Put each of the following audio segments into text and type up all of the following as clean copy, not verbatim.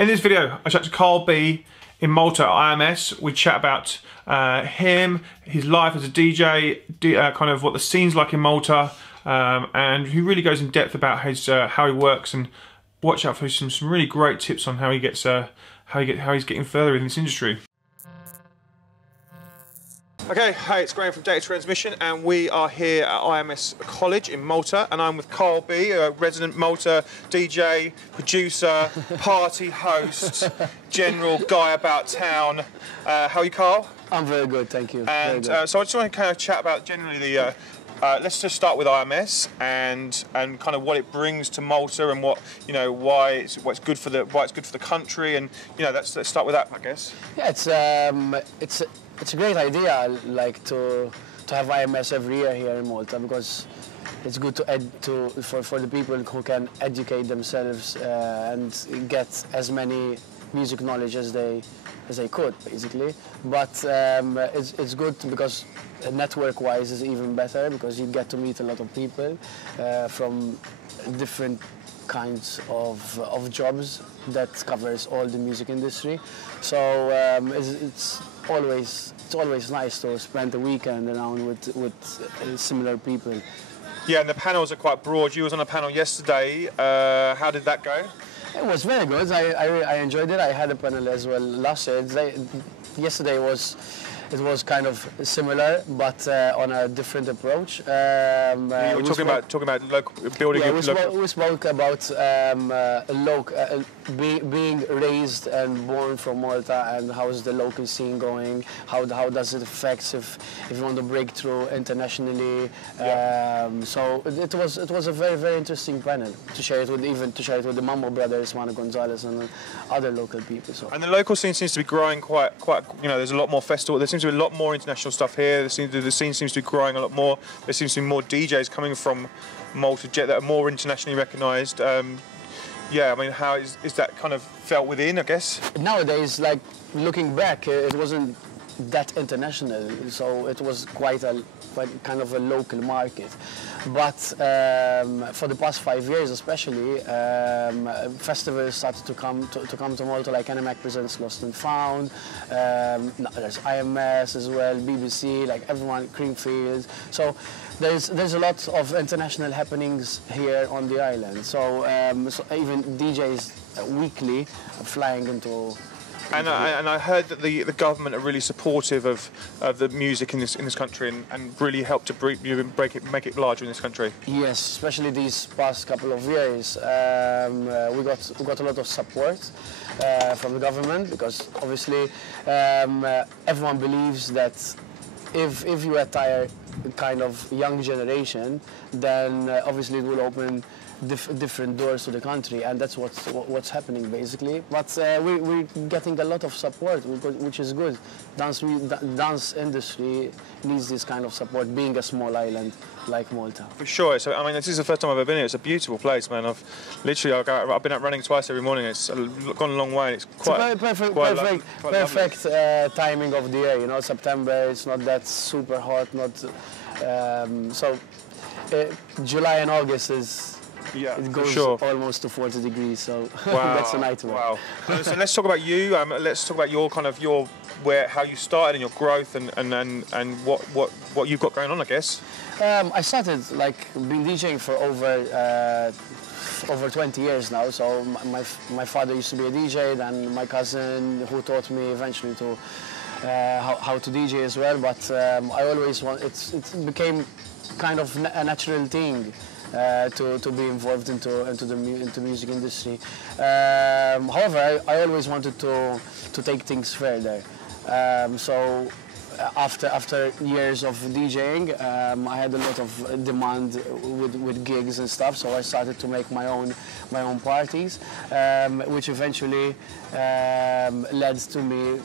In this video, I chat to Carl B in Malta at IMS. We chat about him, his life as a DJ, kind of what the scene's like in Malta, and he really goes in depth about his how he works, and watch out for some really great tips on how he gets how he's getting further in this industry. Okay, hey, it's Grahame from Data Transmission, and we are here at IMS College in Malta, and I'm with Carl B, a resident Malta DJ, producer, party host, general guy about town. How are you, Carl? I'm very good, thank you. And so I just want to kind of chat about generally the. Let's just start with IMS and kind of what it brings to Malta, and what, you know, why it's good for the country, and you know, let's start with that, I guess. Yeah, it's a great idea, like to have IMS every year here in Malta, because it's good for the people who can educate themselves and get as many music knowledge as they could, basically. But it's good because network-wise is even better, because you get to meet a lot of people from different kinds of jobs that covers all the music industry. So it's always nice to spend the weekend around with similar people. Yeah, and the panels are quite broad. You was on a panel yesterday. How did that go? It was very good. I enjoyed it. I had a panel as well last year. Yesterday it was kind of similar, but on a different approach. You were talking about local building. Yeah, we spoke about being raised and born from Malta, and how is the local scene going? How does it affect if you want to break through internationally? Yeah. So it was a very interesting panel to share it with the Mambo brothers, Manu Gonzalez, and other local people. So. And the local scene seems to be growing quite. You know, there's a lot more festival. There seems to be a lot more international stuff here. The scene seems to be growing a lot more. There seems to be more DJs coming from Malta that are more internationally recognised. Yeah, I mean, how is that kind of felt within, I guess? Nowadays, like, looking back, it wasn't that international, so it was quite kind of a local market. But for the past 5 years, especially, festivals started to come to Malta, like Intec presents Lost and Found. There's IMS as well, BBC, like everyone, Creamfield. So there's a lot of international happenings here on the island. So, so even DJs weekly are flying into. And I heard that the government are really supportive of the music in this country, and really help to make it larger in this country. Yes, especially these past couple of years, we got a lot of support from the government, because obviously everyone believes that if you attire kind of young generation, then obviously it will open different doors to the country, and that's what's happening, basically. But we're getting a lot of support, which is good. Dance industry needs this kind of support, being a small island like Malta. For sure. So I mean, this is the first time I've ever been here. It's a beautiful place, man. I've been out running twice every morning. It's gone a long way. It's quite perfect timing of the year. You know, September. It's not that super hot. July and August is. Yeah, it goes almost to 40 degrees, so wow. That's a nightmare. Wow. So let's talk about you. Let's talk about how you started and your growth, and what you've got going on, I guess. I started been DJing for over 20 years now. So my father used to be a DJ, then my cousin, who taught me eventually to how to DJ as well. But I always it became kind of a natural thing. To be involved into the music industry. However, I always wanted to take things further. So after years of DJing, I had a lot of demand with gigs and stuff. So I started to make my own parties, which eventually led to me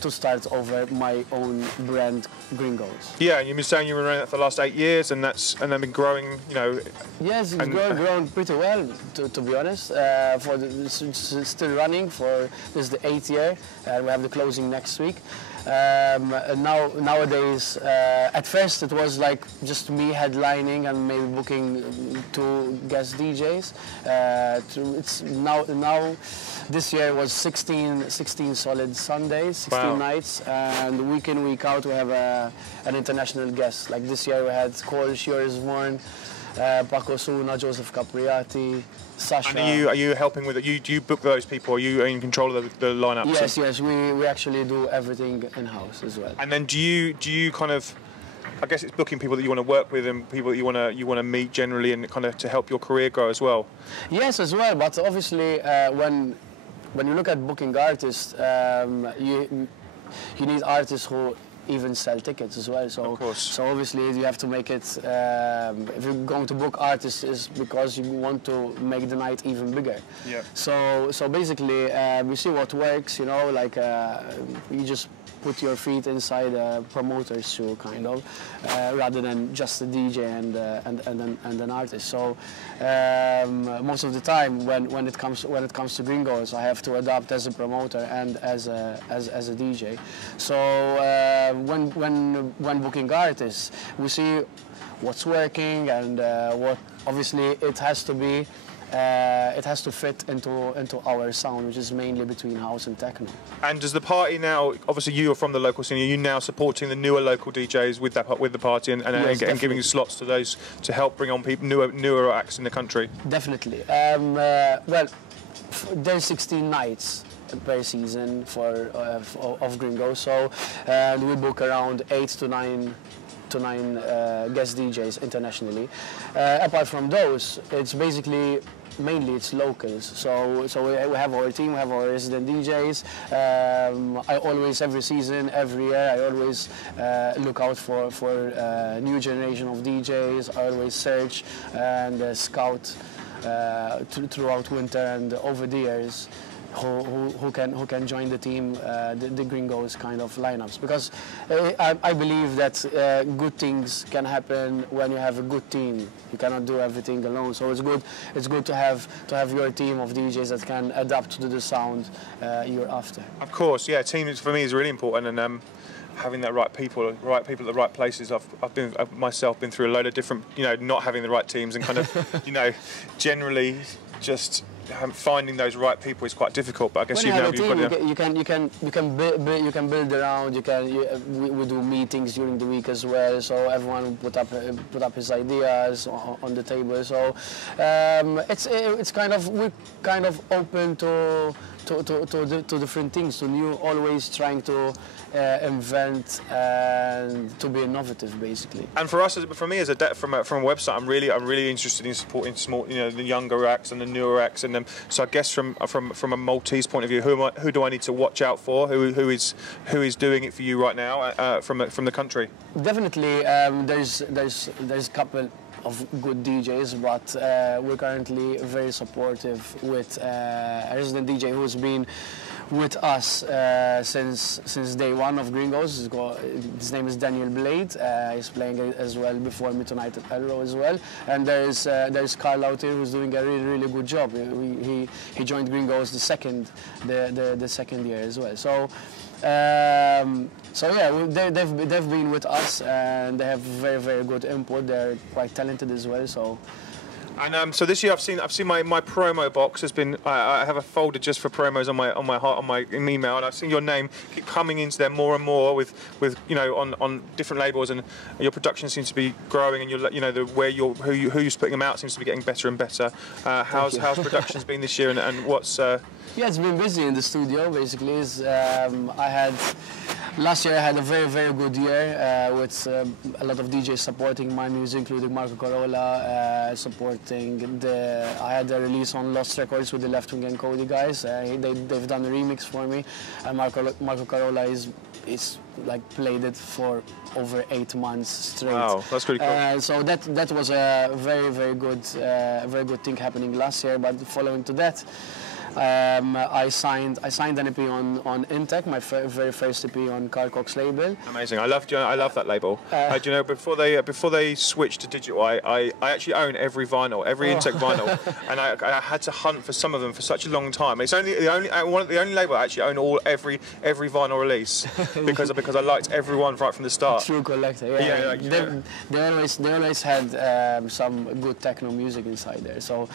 to start over my own brand, Gringos. Yeah, and you've been saying you've been running that for the last 8 years, and then been growing, you know. Yes, it's grown pretty well, to be honest. It's still running for this is the 8th year, and we have the closing next week. Nowadays, at first it was like just me headlining and maybe booking 2 guest DJs. It's now this year was 16 solid Sundays, 16 nights, and week in, week out we have an international guest. Like this year we had Cole Shearsborn, Paco Suna, Joseph Capriati, Sasha. And are you helping with it? Do you book those people? Are you in control of the lineup? Yes, we actually do everything in-house as well. And then do you kind of, I guess it's booking people that you want to work with and people that you want to meet generally, and kind of to help your career grow as well? Yes, as well. But obviously, when you look at booking artists, you need artists who even sell tickets as well. So, of course. So obviously you have to make it, if you're going to book artists, is because you want to make the night even bigger. Yeah. So basically we see what works, you know, like you just put your feet inside a promoter's shoe, kind of, rather than just a DJ and an artist. So most of the time, when it comes to Gringos, I have to adapt as a promoter and as a DJ. So when booking artists, we see what's working and what obviously it has to be. It has to fit into our sound, which is mainly between house and techno. And does the party now? Obviously, you are from the local scene. Are you now supporting the newer local DJs with the party and giving slots to those to help bring on people, newer acts in the country? Definitely. Well, there's 16 nights per season of Gringos, so we book around 8 to 9 guest DJs internationally. Apart from those, it's basically mainly it's locals. So we have our team, we have our resident DJs. I always, every season, every year, I always look out for new generation of DJs. I always search and scout throughout winter and over the years who can join the team, the Gringos kind of lineups, because I believe that good things can happen when you have a good team. You cannot do everything alone, so it's good to have your team of DJs that can adapt to the sound you're after. Of course, yeah. Teams for me is really important, and having the right people at the right places. I've myself been through a load of different, not having the right teams and kind of, generally just finding those right people is quite difficult. But I guess you can build around. We do meetings during the week as well, so everyone put up his ideas on the table. So it's kind of, we're kind of open to different things, to new, always trying to invent and to be innovative, basically. And for us, from a website, I'm really interested in supporting small, the younger acts and the newer acts, and so I guess from a Maltese point of view, who do I need to watch out for? Who is doing it for you right now from the country? Definitely, there's a couple of good DJs, but we're currently very supportive with a resident DJ who's been with us since day one of Gringos. His name is Daniel Blade. He's playing as well before me tonight at Elro as well. And there's Carl out here who's doing a really good job. He joined Gringos the second year as well. So yeah, they've been with us and they have very good input. They're quite talented as well. So. And so this year I've seen my promo box has been, I have a folder just for promos on my email, and I've seen your name keep coming into there more and more with on different labels, and your production seems to be growing, and who you're putting them out seems to be getting better and better. How's production's been this year, and what's Yeah, it's been busy in the studio. Basically, last year I had a very good year with a lot of DJs supporting my music, including Marco Carola, supporting I had a release on Lost Records with the Left Wing and Cody guys. They've done a remix for me, and Marco Carola is like played it for over 8 months straight. Wow, that's pretty cool. So that was a very good thing happening last year. But following to that, I signed an EP on Intec, my very first EP on Carl Cox label. Amazing. I love that label. Do you know, before they switched to digital, I actually own every vinyl, every Intec vinyl, and I had to hunt for some of them for such a long time. It's only the only label I actually own every vinyl release because I liked everyone right from the start. True collector. They always had some good techno music inside there. So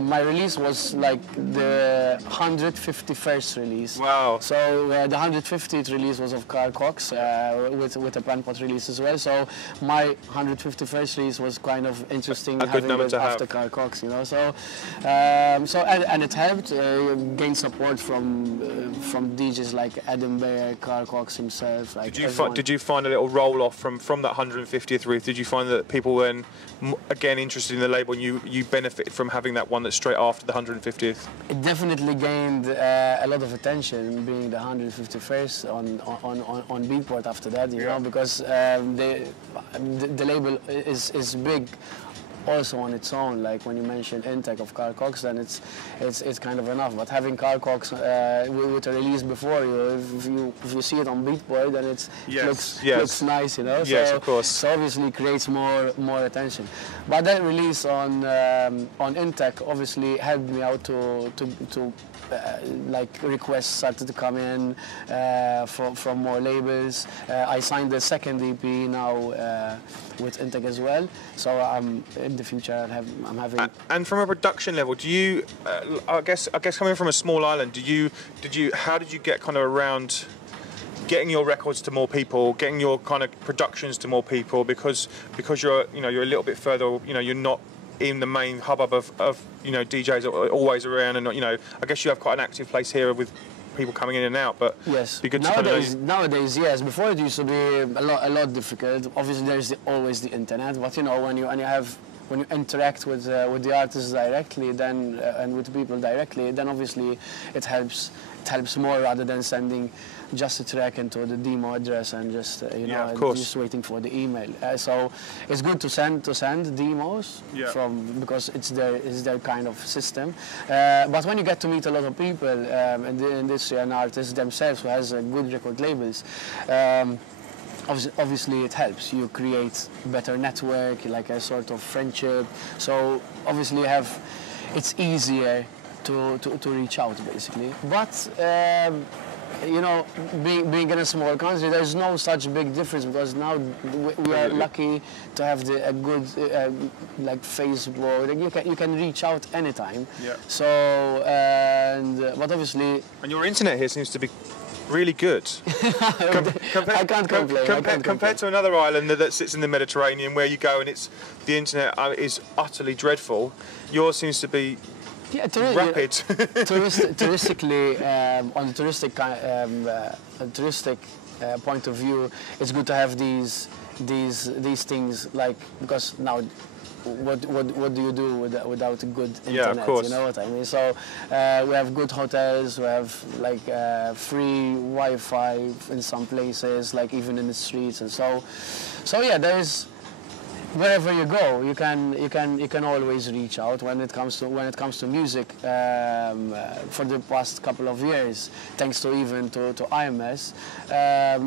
my release was like the 151st release. Wow. So the 150th release was of Carl Cox with a Panpot release as well. So my 151st release was kind of interesting, a good number to after have. Carl Cox, you know. And it helped gain support from DJs like Adam Bear, Carl Cox himself. Like did you find a little roll off from that 150th release? Did you find that people then again interested in the label and you benefited from having that one that's straight after the 150th? It definitely gained a lot of attention being the 151st on Beatport after that, you know, because the label is big also on its own. Like when you mentioned Intec of Carl Cox, then it's kind of enough. But having Carl Cox with a release before you, if you see it on Beatport, then it looks nice, you know. Yes, of course. So obviously creates more attention. But that release on Intec obviously helped me out to like requests started to come in from more labels. I signed the second EP now with Intec as well. So in the future I'm having. And from a production level, do you? I guess coming from a small island, how did you get kind of around getting your records to more people, getting your kind of productions to more people, because you're a little bit further, you're not in the main hubbub of DJs are always around, and I guess you have quite an active place here with people coming in and out. But yes, be good nowadays, yes. Before it used to be a lot difficult. Obviously, there's always the internet, but when you interact with the artists directly, then and with people directly, then obviously it helps more rather than sending just a track into the demo address and just just waiting for the email. So it's good to send demos because it's their kind of system. But when you get to meet a lot of people in the industry and artists themselves who has good record labels, obviously it helps. You create better network, like a sort of friendship. So obviously it's easier to reach out basically. But being in a small country, there's no such big difference because now we are lucky to have a good like Facebook. You can reach out anytime. Yeah. So but obviously. And your internet here seems to be really good. I can't complain. Compared to another island that sits in the Mediterranean where you go and the internet is utterly dreadful, yours seems to be rapid. Touristically, on the touristic point of view, it's good to have these things, like, because now what do you do without a good internet? Yeah, of course. You know what I mean? So we have good hotels, we have like free Wi-Fi in some places, like even in the streets, and so yeah, there's. Wherever you go, you can always reach out when it comes to music. For the past couple of years, thanks to IMS,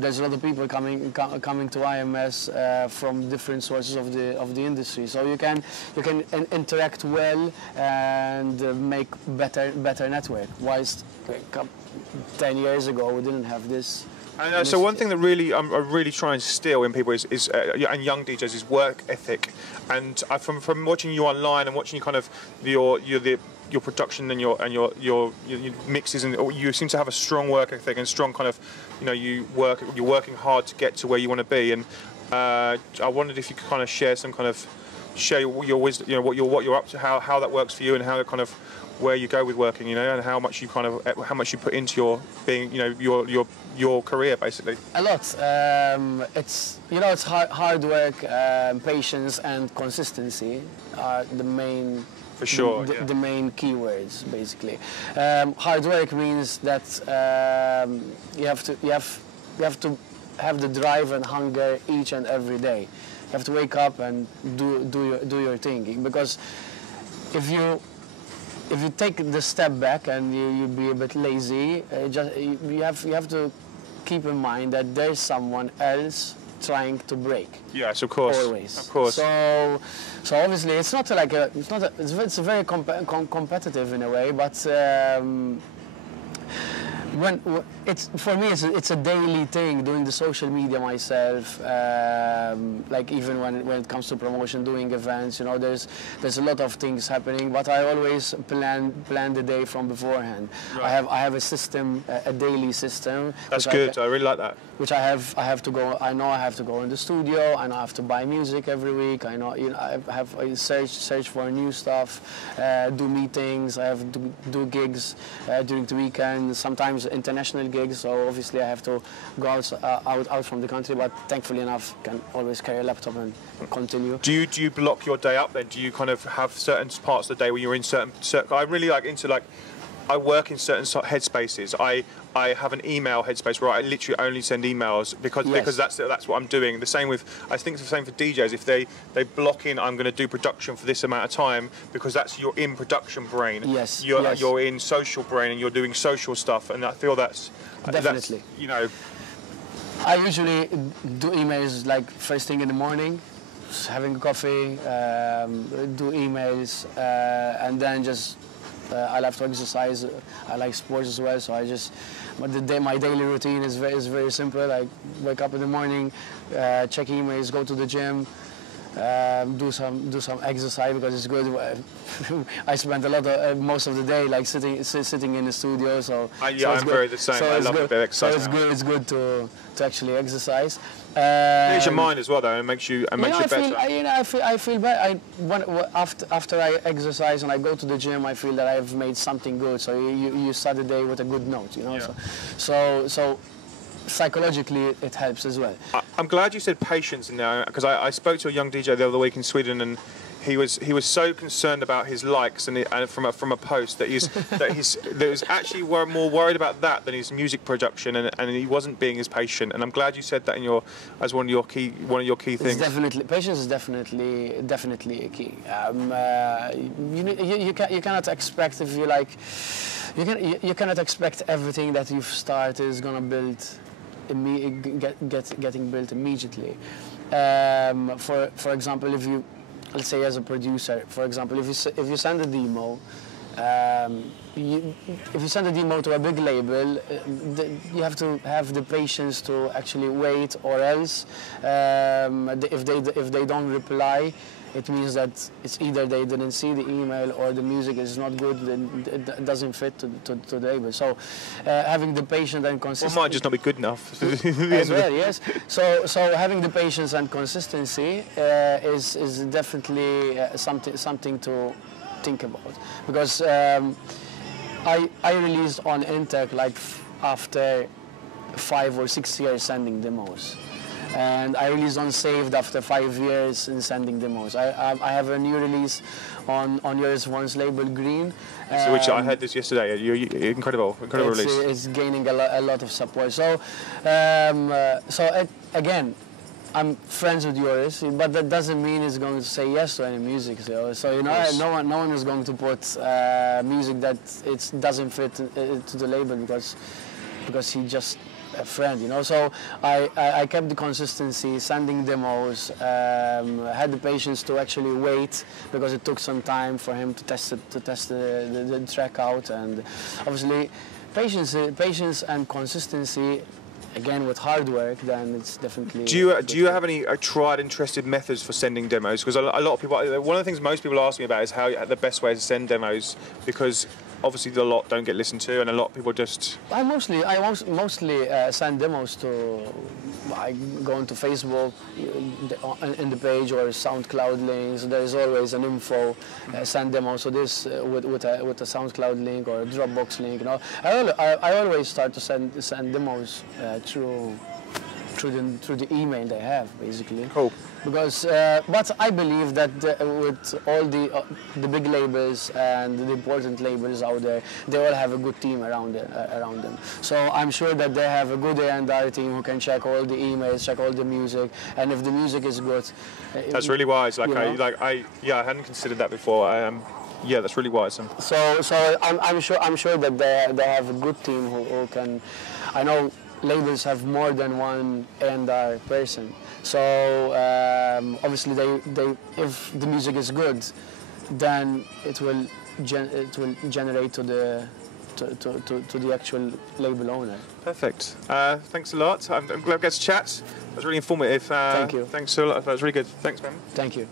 there's a lot of people coming to IMS from different sources of the industry. So you can interact well and make better network. Whilst 10 years ago we didn't have this. So one thing that I'm really trying to instill in people is and young DJs is work ethic. And from watching you online and watching you kind of your production and your mixes, and you seem to have a strong work ethic and strong kind of you're working hard to get to where you want to be. And I wondered if you could kind of share your wisdom, what you're up to, how that works for you, and how kind of where you go with working, and how much you put into your being, your career basically. A lot. It's hard work, patience, and consistency are the main. For sure. The main keywords basically. Hard work means that you have to have the drive and hunger each and every day. You have to wake up and do your thing, because if you if you take the step back and you be a bit lazy, you have to keep in mind that there's someone else trying to break. Yes, of course. Always. Of course. So obviously it's not like it's very competitive in a way, but for me it's a daily thing, doing the social media myself, like even when it comes to promotion, doing events, you know, there's a lot of things happening, but I always plan the day from beforehand. Right. I have a system, a daily system. That's good. I really like that. Which I have to go. I know I have to go in the studio. I know I have to buy music every week. I know, you know, I search for new stuff, do meetings. I have to do gigs during the weekend. Sometimes international gigs. So obviously I have to go out from the country. But thankfully enough, can always carry a laptop and continue. Do you block your day up then? Do you kind of have certain parts of the day where you're in certain? I really like into like. I work in certain headspaces. I have an email headspace where I literally only send emails because that's what I'm doing. The same with, I think it's the same for DJs. If they block in, I'm going to do production for this amount of time, because that's your in production brain. Yes. You're in social brain and you're doing social stuff, and I feel that's definitely. That's, you know. I usually do emails like first thing in the morning, just having a coffee, do emails, and then just. I love to exercise. I like sports as well, so my daily routine is very simple. I wake up in the morning, check emails, go to the gym, do some exercise because it's good. I spend most of the day like sitting in the studio. So I'm very the same. I love a bit of exercise. So it's good to actually exercise. Clears your mind as well, though, and makes you better. I feel better. After I exercise and I go to the gym, I feel that I've made something good. So you start the day with a good note, you know. Yeah. So psychologically it helps as well. I'm glad you said patience in there, because I spoke to a young DJ the other week in Sweden, and he was so concerned about his likes and from a post that that was actually more worried about that than his music production, and he wasn't being as patient. And I'm glad you said that as one of your key things. It's definitely, patience is definitely a key. You cannot expect, if you like, you cannot expect everything that you've started is gonna build. Getting built immediately. For example, if you, let's say as a producer, for example, if you send a demo, if you send a demo to a big label, you have to have the patience to actually wait, or else if they don't reply, it means that it's either they didn't see the email or the music is not good, and it doesn't fit to the label. So having the patience and consistency. Well, it might just not be good enough. As well, yes. So having the patience and consistency is definitely something to think about, because I released on Intec like after 5 or 6 years sending demos. And I released on Saved after 5 years in sending demos. I have a new release on Yours Once label, Green. Which I heard this yesterday. Incredible release. It's gaining a lot of support. So, again, I'm friends with Yours, but that doesn't mean he's going to say yes to any music. So you know, no one is going to put music that it doesn't fit to the label because he just a friend, you know. So I kept the consistency, sending demos, had the patience to actually wait, because it took some time for him to test the track out, and obviously patience and consistency. Again, with hard work, then it's definitely. Do you have any tried and trusted methods for sending demos? Because a lot of people, one of the things most people ask me about is how the best way to send demos, because obviously a lot don't get listened to, and a lot of people just. I mostly send demos to. I go into Facebook in the page or SoundCloud links. There is always an info. Send demos. So this with a SoundCloud link or a Dropbox link. You know, I always start to send demos through the email they have, basically. Cool. Because, but I believe that with all the big labels and the important labels out there, they all have a good team around them. So I'm sure that they have a good A&R team who can check all the emails, check all the music, and if the music is good. That's really wise. I hadn't considered that before. Yeah, that's really wise. So I'm sure that they have a good team who can. I know labels have more than one A&R person. So obviously they if the music is good, then it will generate to the actual label owner. Perfect. Thanks a lot. I'm glad we got to chat. That was really informative. Thank you. Thanks a lot. That was really good. Thanks, man. Thank you.